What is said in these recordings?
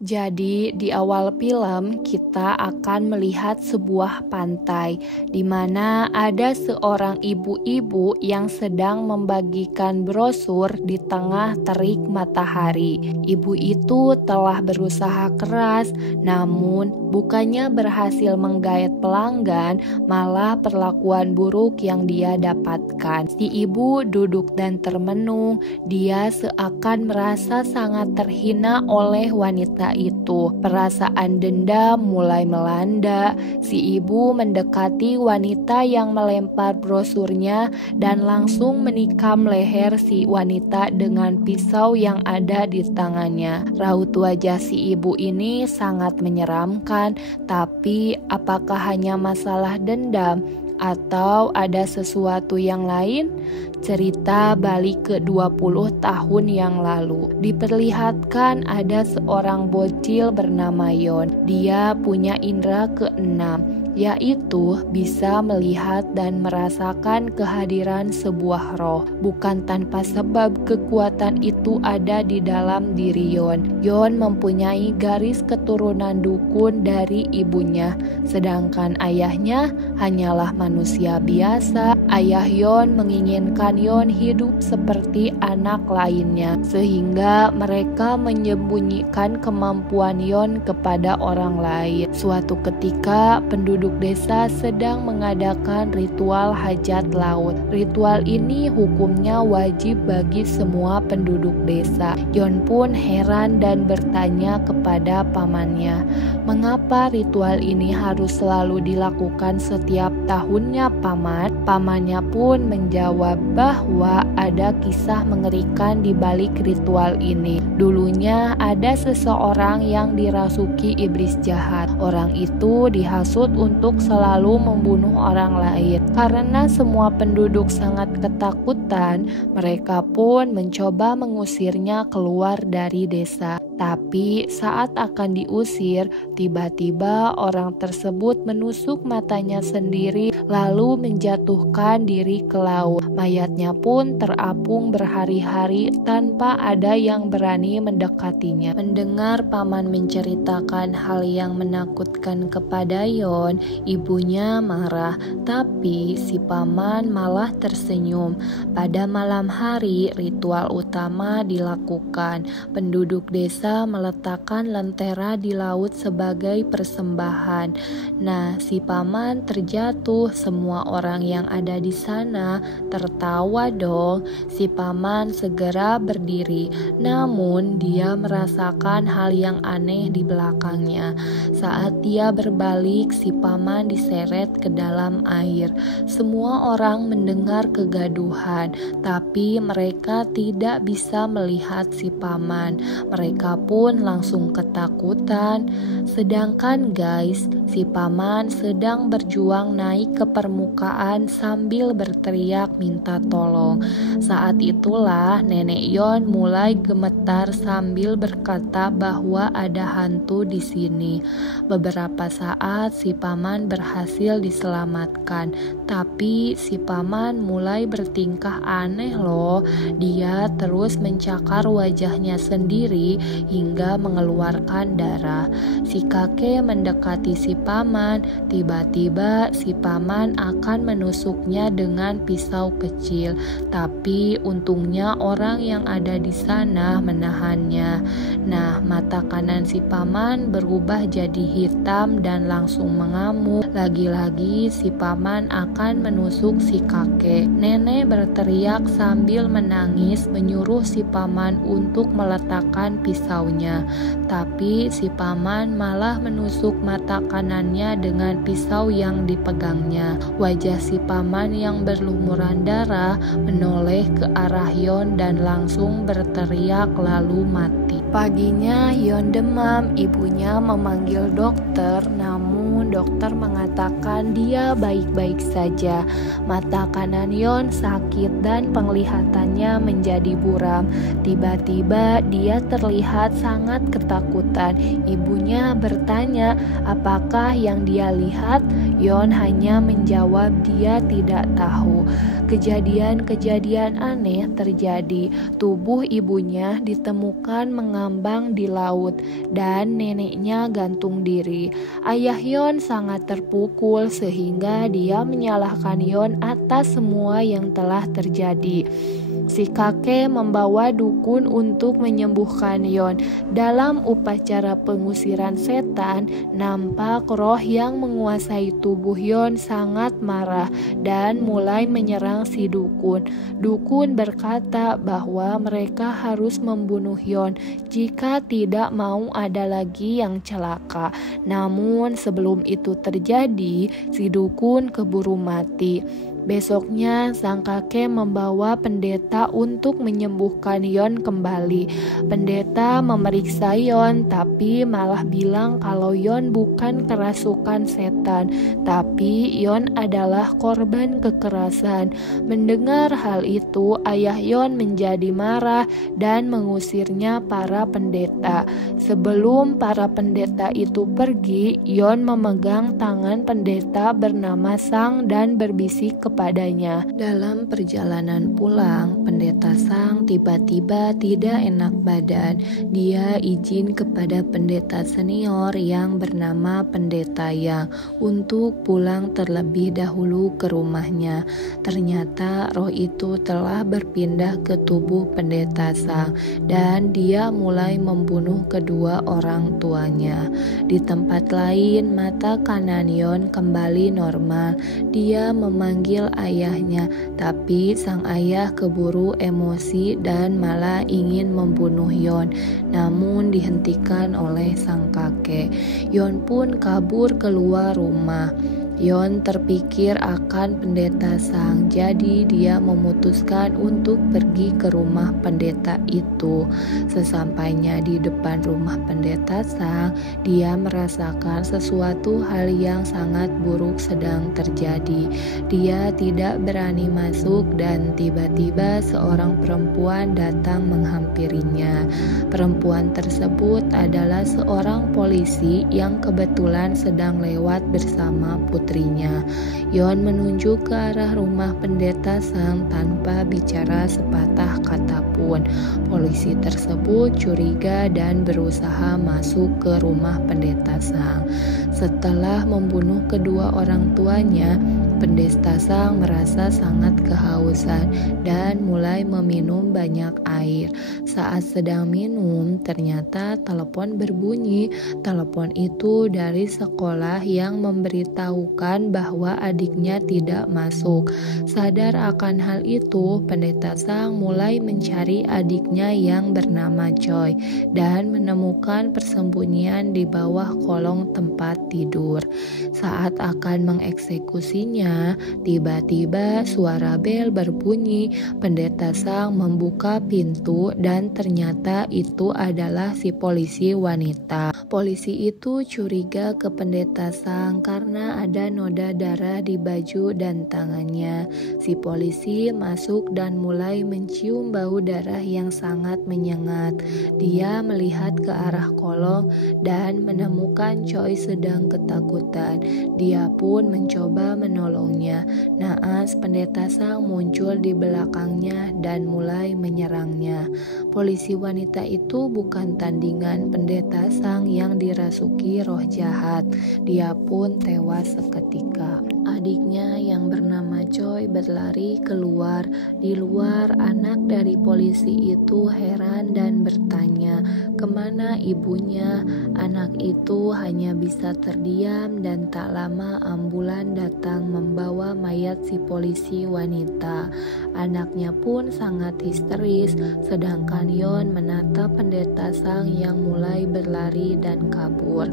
Jadi di awal film kita akan melihat sebuah pantai di mana ada seorang ibu-ibu yang sedang membagikan brosur di tengah terik matahari. Ibu itu telah berusaha keras, namun bukannya berhasil menggait pelanggan, malah perlakuan buruk yang dia dapatkan. Si ibu duduk dan termenung, dia seakan merasa sangat terhina oleh wanita itu. Perasaan dendam mulai melanda. Si ibu mendekati wanita yang melempar brosurnya dan langsung menikam leher si wanita dengan pisau yang ada di tangannya. Raut wajah si ibu ini sangat menyeramkan, tapi apakah hanya masalah dendam atau ada sesuatu yang lain? Cerita balik ke 20 tahun yang lalu. Diperlihatkan ada seorang bocil bernama Yon. Dia punya indera keenam, yaitu bisa melihat dan merasakan kehadiran sebuah roh. Bukan tanpa sebab kekuatan itu ada di dalam diri Yon. Yon mempunyai garis keturunan dukun dari ibunya, sedangkan ayahnya hanyalah manusia biasa. Ayah Yon menginginkan Yon hidup seperti anak lainnya, sehingga mereka menyembunyikan kemampuan Yon kepada orang lain. Suatu ketika penduduk desa sedang mengadakan ritual hajat laut. Ritual ini hukumnya wajib bagi semua penduduk desa. Yon pun heran dan bertanya kepada pamannya, mengapa ritual ini harus selalu dilakukan setiap tahunnya, paman? Pamannya pun menjawab bahwa ada kisah mengerikan di balik ritual ini. Dulunya ada seseorang yang dirasuki iblis jahat. Orang itu dihasut untuk selalu membunuh orang lain. Karena semua penduduk sangat ketakutan, mereka pun mencoba mengusirnya keluar dari desa. Tapi saat akan diusir, tiba-tiba orang tersebut menusuk matanya sendiri lalu menjatuhkan diri ke laut. Mayatnya pun terapung berhari-hari tanpa ada yang berani mendekatinya. Mendengar paman menceritakan hal yang menakutkan kepada Yon, ibunya marah, tapi si paman malah tersenyum. Pada malam hari, ritual utama dilakukan. Penduduk desa meletakkan lentera di laut sebagai persembahan. Nah, si paman terjatuh. Semua orang yang ada di sana tertawa dong. Si paman segera berdiri, namun dia merasakan hal yang aneh di belakangnya. Saat dia berbalik, si paman diseret ke dalam air. Semua orang mendengar kegaduhan, tapi mereka tidak bisa melihat si paman. Mereka pun langsung ketakutan. Sedangkan guys, si paman sedang berjuang naik ke permukaan sambil berteriak minta tolong. Saat itulah nenek Yon mulai gemetar sambil berkata bahwa ada hantu di sini. Beberapa saat si paman berhasil diselamatkan, tapi si paman mulai bertingkah aneh loh. Dia terus mencakar wajahnya sendiri hingga mengeluarkan darah. Si kakek mendekati si paman. Tiba-tiba si paman akan menusuknya dengan pisau kecil, tapi untungnya orang yang ada di sana menahannya. Nah, mata kanan si paman berubah jadi hitam dan langsung mengamuk. Lagi-lagi si paman akan menusuk si kakek. Nenek berteriak sambil menangis menyuruh si paman untuk meletakkan pisaunya, tapi si paman malah menusuk mata kanannya dengan pisau yang dipegangnya. Wajah si paman yang berlumuran darah menoleh ke arah Yon dan langsung berteriak lalu mati. Paginya Yon demam, ibunya memanggil dokter, namun dokter mengatakan dia baik-baik saja. Mata kanan Yon sakit dan penglihatannya menjadi buram. Tiba-tiba dia terlihat sangat ketakutan. Ibunya bertanya apakah yang dia lihat. Yon hanya menjawab dia tidak tahu. Kejadian-kejadian aneh terjadi. Tubuh ibunya ditemukan mengambang di laut dan neneknya gantung diri. Ayah Yon sangat terpukul sehingga dia menyalahkan Yon atas semua yang telah terjadi. Si kakek membawa dukun untuk menyembuhkan Yon. Dalam upacara pengusiran setan, nampak roh yang menguasai tubuh Yon sangat marah dan mulai menyerang si dukun. Dukun berkata bahwa mereka harus membunuh Yon jika tidak mau ada lagi yang celaka. Namun sebelum itu terjadi, si dukun keburu mati. Besoknya sang kakek membawa pendeta untuk menyembuhkan Yon kembali. Pendeta memeriksa Yon tapi malah bilang kalau Yon bukan kerasukan setan, tapi Yon adalah korban kekerasan. Mendengar hal itu, ayah Yon menjadi marah dan mengusirnya para pendeta. Sebelum para pendeta itu pergi, Yon memegang tangan pendeta bernama Sang dan berbisik kepadanya. Dalam perjalanan pulang, pendeta Sang tiba-tiba tidak enak badan. Dia izin kepada pendeta senior yang bernama pendeta Yang untuk pulang terlebih dahulu ke rumahnya. Ternyata roh itu telah berpindah ke tubuh pendeta Sang dan dia mulai membunuh kedua orang tuanya. Di tempat lain, mata kanan Yon kembali normal. Dia memanggil ayahnya, tapi sang ayah keburu emosi dan malah ingin membunuh Yon, namun dihentikan oleh sang kakek. Yon pun kabur keluar rumah. Yon terpikir akan pendeta Sang, jadi dia memutuskan untuk pergi ke rumah pendeta itu. Sesampainya di depan rumah pendeta Sang, dia merasakan sesuatu hal yang sangat buruk sedang terjadi. Dia tidak berani masuk dan tiba-tiba seorang perempuan datang menghampirinya. Perempuan tersebut adalah seorang polisi yang kebetulan sedang lewat bersama putrinya. Yon menunjuk ke arah rumah pendeta Sang tanpa bicara sepatah kata pun. Polisi tersebut curiga dan berusaha masuk ke rumah pendeta Sang. Setelah membunuh kedua orang tuanya, pendeta Sang merasa sangat kehausan dan mulai meminum banyak air. Saat sedang minum, ternyata telepon berbunyi. Telepon itu dari sekolah yang memberitahukan bahwa adiknya tidak masuk. Sadar akan hal itu, pendeta Sang mulai mencari adiknya yang bernama Choi dan menemukan persembunyian di bawah kolong tempat tidur. Saat akan mengeksekusinya, tiba-tiba suara bel berbunyi. Pendeta Sang membuka pintu dan ternyata itu adalah si polisi wanita. Polisi itu curiga ke pendeta Sang karena ada noda darah di baju dan tangannya. Si polisi masuk dan mulai mencium bau darah yang sangat menyengat. Dia melihat ke arah kolong dan menemukan Choi sedang ketakutan. Dia pun mencoba menolongnya. Naas pendeta Sang muncul di belakangnya dan mulai menyerangnya. Polisi wanita itu bukan tandingan pendeta Sang yang dirasuki roh jahat. Dia pun tewas seketika. Adiknya yang bernama Choi berlari keluar. Di luar, anak dari polisi itu heran dan bertanya, kemana ibunya? Anak itu hanya bisa terdiam dan tak lama ambulan datang membawa mayat si polisi wanita. Anaknya pun sangat histeris, sedangkan Yon menatap pendeta Sang yang mulai berlari dan kabur.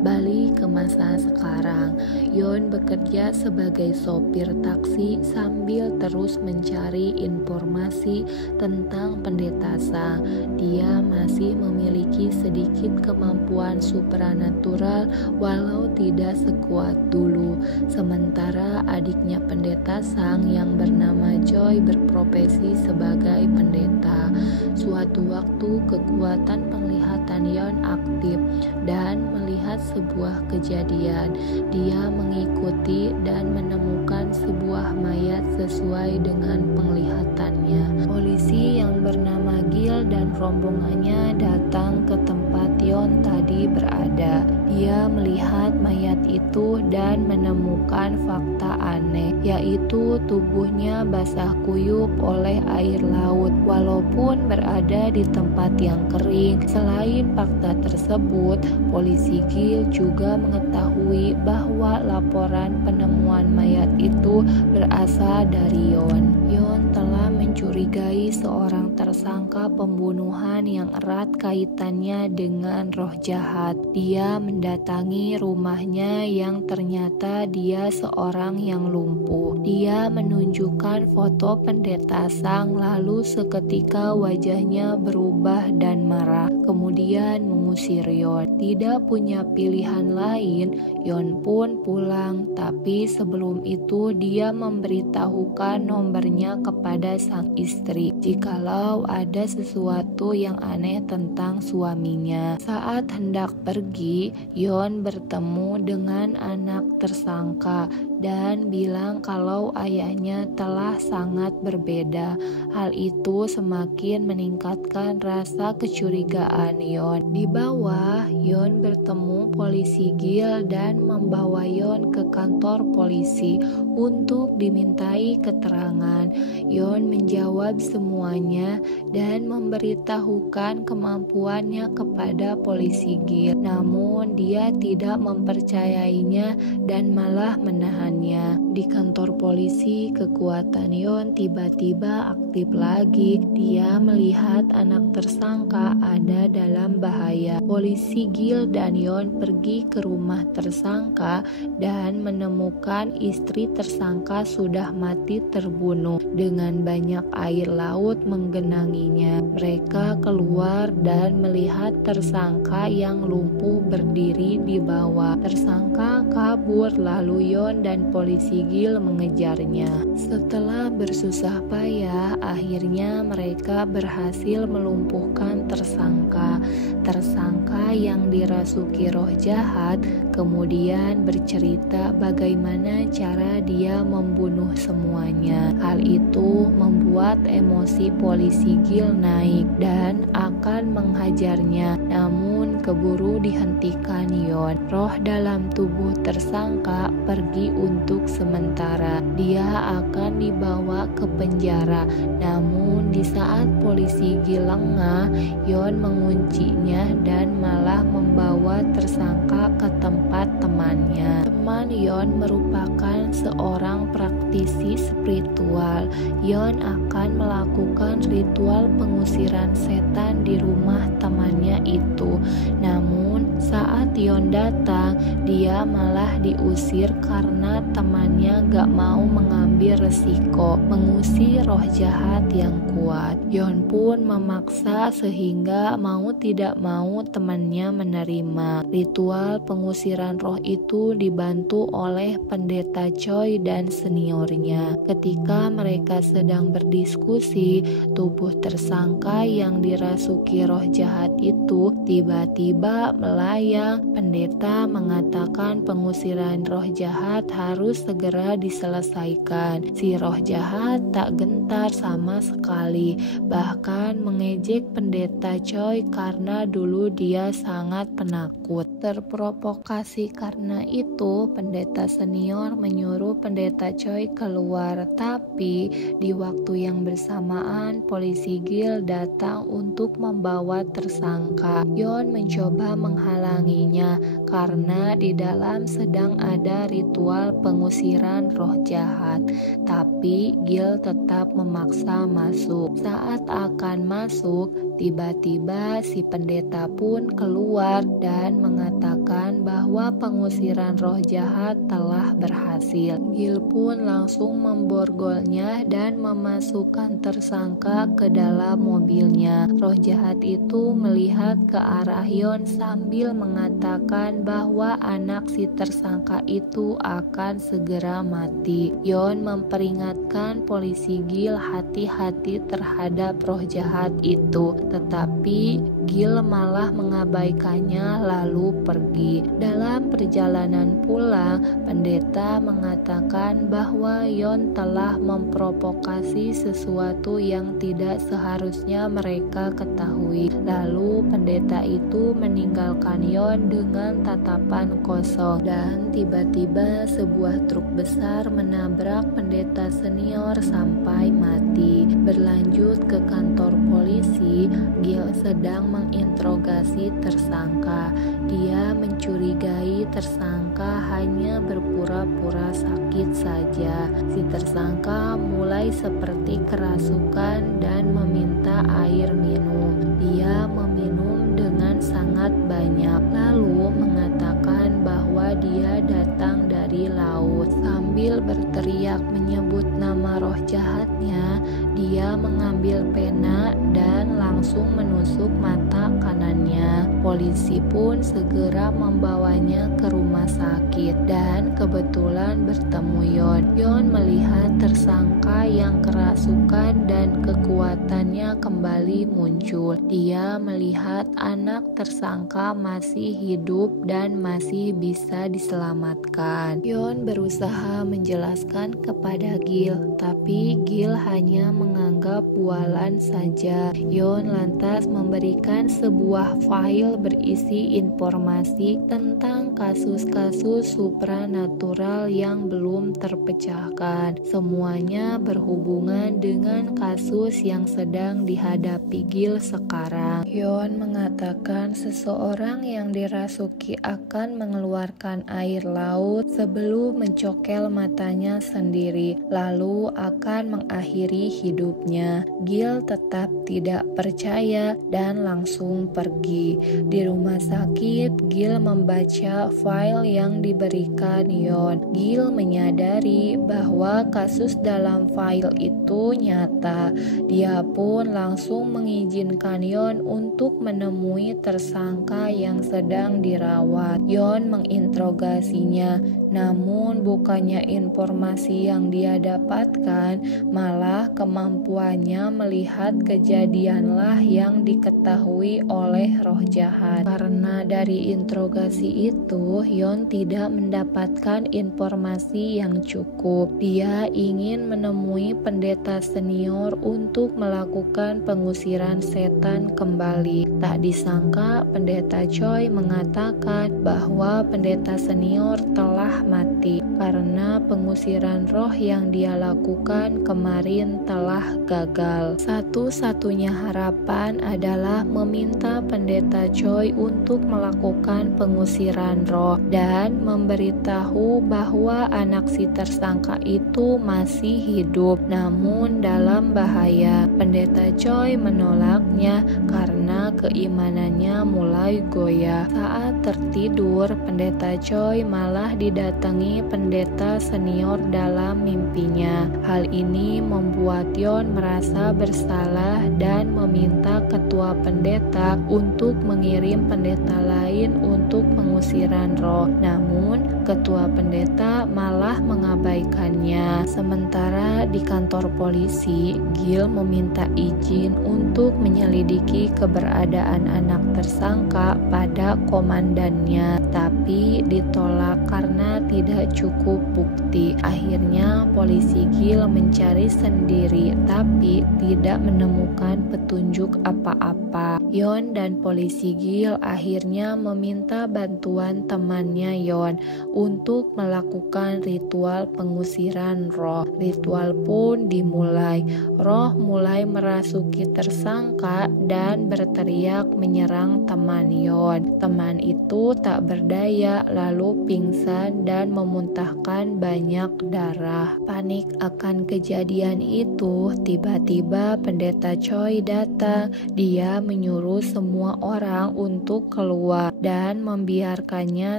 Balik ke masa sekarang, Yon bekerja sebagai sopir taksi sambil terus mencari informasi tentang pendeta Sang. Dia masih memiliki sedikit kemampuan supranatural walau tidak sekuat dulu. Sementara adiknya pendeta Sang yang bernama Joy berprofesi sebagai pendeta. Suatu waktu kekuatan penglihatan Yon aktif dan melihat sebuah kejadian. Dia mengikuti dan menemukan sebuah mayat sesuai dengan penglihatannya. Polisi yang bernama Gil dan rombongannya datang ke tempat Yon tadi berada. Dia melihat mayat itu dan menemukan fakta aneh, yaitu tubuhnya basah kuyup oleh air laut walaupun berada di tempat yang kering. Selain fakta tersebut, polisi Gil juga mengetahui bahwa laporan penemuan mayat itu berasal dari Yon. Yon telah mencurigai seorang tersangka pembunuhan yang erat kaitannya dengan roh jahat. Dia mendatangi rumahnya yang ternyata dia seorang yang lumpuh. Dia menunjukkan foto pendeta Sang, lalu seketika wajahnya berubah dan marah, kemudian mengusir Yon. Tidak punya pilihan lain, Yon pun pulang, tapi sebelum itu dia memberitahukan nomornya kepada sang istri jikalau ada sesuatu yang aneh tentang suaminya. Saat hendak pergi, Yon bertemu dengan anak tersangka dan bilang kalau ayahnya telah sangat berbeda. Hal itu semakin meningkatkan rasa kecurigaan Yon. Di bawah, Yon bertemu polisi Gil dan membawa Yon ke kantor polisi untuk dimintai keterangan. Yon menjawab semuanya dan memberitahukan kemampuannya kepada polisi Gil. Namun dia tidak mempercayainya dan malah menahannya. Di kantor polisi, kekuatan Yon tiba-tiba aktif lagi. Dia melihat anak tersangka ada dalam bahaya. Polisi Gil dan Yon pergi ke rumah tersangka dan menemukan istri tersangka sudah mati terbunuh dengan banyak air laut menggenanginya. Mereka keluar dan melihat tersangka yang lumpuh berdiri di bawah. Tersangka kabur, lalu Yon dan polisi Gil mengejarnya. Setelah bersusah payah, akhirnya mereka berhasil melumpuhkan tersangka. Tersangka yang dirasuki roh jahat kemudian bercerita bagaimana cara dia membunuh semuanya. Hal itu membuat emosi polisi Gil naik dan akan menghajarnya, namun keburu dihentikan Yon. Roh dalam tubuh tersangka pergi untuk sementara. Dia akan dibawa ke penjara, namun di saat polisi Gil lengah, Yon menguncinya dan malah membawa tersangka ke tempat temannya. Teman Yon merupakan seorang praktisi spiritual. Yon akan melakukan ritual pengusiran setan di rumah temannya itu. Namun saat Yon datang, dia malah diusir karena temannya gak mau mengambil resiko mengusir roh jahat yang kuat. Yon pun memaksa sehingga mau tidak mau temannya menerima. Ritual pengusiran roh itu dibantu oleh pendeta Choi dan seniornya. Ketika mereka sedang berdiskusi, tubuh tersangka yang dirasuki roh jahat itu tiba-tiba melayang. Pendeta mengatakan pengusiran roh jahat harus segera diselesaikan. Si roh jahat tak gentar sama sekali, bahkan mengejek pendeta Choi karena dulu dia sangat penakut. Terprovokasi karena itu, pendeta senior menyuruh pendeta Choi keluar, tapi di waktu yang bersamaan polisi Gil datang untuk membawa tersangka. Yon mencoba menghalanginya karena di dalam sedang ada ritual pengusiran roh jahat, tapi Gil tetap memaksa masuk. Saat akan masuk, tiba-tiba si pendeta pun keluar dan mengatakan bahwa pengusiran roh jahat telah berhasil. Gil pun langsung memborgolnya dan memasukkan tersangka ke dalam mobilnya. Roh jahat itu melihat ke arah Yon sambil mengatakan bahwa anak si tersangka itu akan segera mati. Yon memperingatkan polisi Gil hati-hati terhadap roh jahat itu, tetapi Gil malah mengabaikannya lalu pergi. Dalam perjalanan pulang, pendeta mengatakan mengatakan bahwa Yon telah memprovokasi sesuatu yang tidak seharusnya mereka ketahui. Lalu pendeta itu meninggalkan Yon dengan tatapan kosong, dan tiba-tiba sebuah truk besar menabrak pendeta senior sampai mati. Berlanjut ke kantor polisi, Gil sedang menginterogasi tersangka. Dia mencurigai tersangka hanya berpura-pura sakit saja. Si tersangka mulai seperti kerasukan dan meminta air minum. Dia meminum dengan sangat banyak, lalu mengatakan bahwa dia datang dari laut. Sambil berteriak menyebut nama roh jahatnya, dia mengambil pena dan langsung menusuk mata kanannya. Polisi pun segera membawanya ke rumah sakit dan kebetulan bertemu Yon. Yon melihat tersangka yang kerasukan dan kekuatannya kembali muncul. Dia melihat anak tersangka masih hidup dan masih bisa diselamatkan. Yon berusaha menjelaskan kepada Gil, tapi Gil hanya menganggap bualan saja. Yon lantas memberikan sebuah file berisi informasi tentang kasus-kasus supranatural yang belum terpecahkan. Semuanya berhubungan dengan kasus yang sedang dihadapi Gil sekarang. Yon mengatakan seseorang yang dirasuki akan mengeluarkan air laut sebelum mencokel matanya sendiri, lalu akan mengakhiri hidupnya. Gil tetap tidak percaya dan langsung pergi. Di rumah sakit, Gil membaca file yang diberikan Yon. Gil menyadari bahwa kasus dalam file itu nyata. Dia pun langsung mengizinkan Yon untuk menemui tersangka yang sedang dirawat. Yon menginterogasinya, namun bukannya informasi yang dia dapatkan, malah kemampuannya melihat kejadianlah yang diketahui oleh roh jahat. Karena dari interogasi itu, Yon tidak mendapatkan informasi yang cukup. Dia ingin menemui pendeta senior untuk melakukan pengusiran setan kembali. Tak disangka pendeta Choi mengatakan bahwa pendeta senior telah mati karena pengusiran roh yang dia lakukan kemarin telah gagal. Satu-satunya harapan adalah meminta pendeta Choi untuk melakukan pengusiran roh dan memberitahu bahwa anak si tersangka itu masih hidup namun dalam bahaya. Pendeta Choi menolaknya karena keimanannya mulai goyah. Saat tertidur, pendeta Choi malah didatangi pendeta senior dalam mimpinya. Hal ini membuat Yon merasa bersalah dan meminta ketua pendeta untuk mengirim pendeta lain untuk pengusiran roh. Namun, ketua pendeta malah mengabaikannya. Sementara di kantor polisi, Gil meminta izin untuk menyelidiki keberadaan anak tersangka pada komandannya, tapi ditolak karena tidak cukup bukti. Akhirnya polisi Gil mencari sendiri tapi tidak menemukan petunjuk apa-apa. Yon dan polisi Gil akhirnya meminta bantuan temannya Yon untuk melakukan ritual pengusiran roh. Ritual pun dimulai. Roh mulai merasuki tersangka dan berteriak menyerang teman Yon. Teman itu tak berdaya lalu pingsan dan memuntahkan banyak darah. Panik akan kejadian itu, tiba-tiba pendeta Choi datang. Dia menyuruh semua orang untuk keluar dan membiarkannya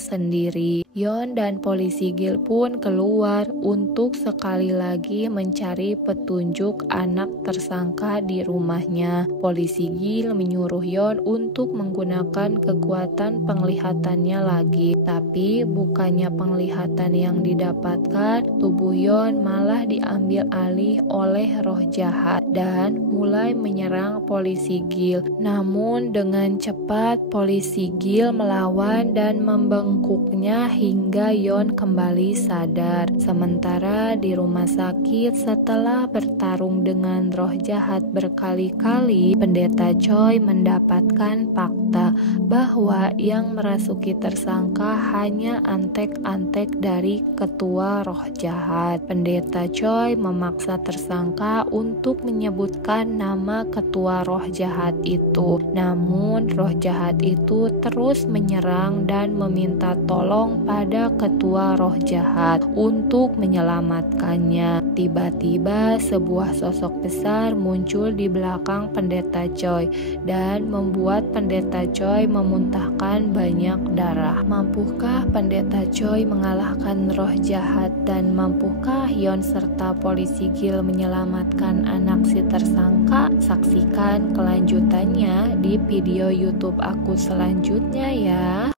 sendiri. Yon dan polisi Gil pun keluar untuk sekali lagi mencari petunjuk anak tersangka di rumahnya. Polisi Gil menyuruh Yon untuk menggunakan kekuatan penglihatannya lagi, tapi bukannya penglihatan yang didapatkan, tubuh Yon malah diambil alih oleh roh jahat dan mulai menyerang polisi Gil. Namun dengan cepat polisi Gil melawan dan membengkuknya hingga Yon kembali sadar. Sementara di rumah sakit, setelah bertarung dengan roh jahat berkali-kali, Pendeta Choi mendapatkan fakta bahwa yang merasuki tersangka hanya antek-antek dari ketua roh jahat. Pendeta Choi memaksa tersangka untuk menyebutkan nama ketua roh jahat itu. Namun roh jahat itu terus menyerang dan meminta tolong pada ketua roh jahat untuk menyelamatkannya. Tiba-tiba sebuah sosok besar muncul di belakang Pendeta Choi dan membuat Pendeta Choi memuntahkan banyak darah. Mampukah Pendeta Choi mengalahkan roh jahat, dan mampukah Yon serta polisi Gil menyelamatkan anak si tersangka? Saksikan kelanjutannya di video YouTube aku selanjutnya ya.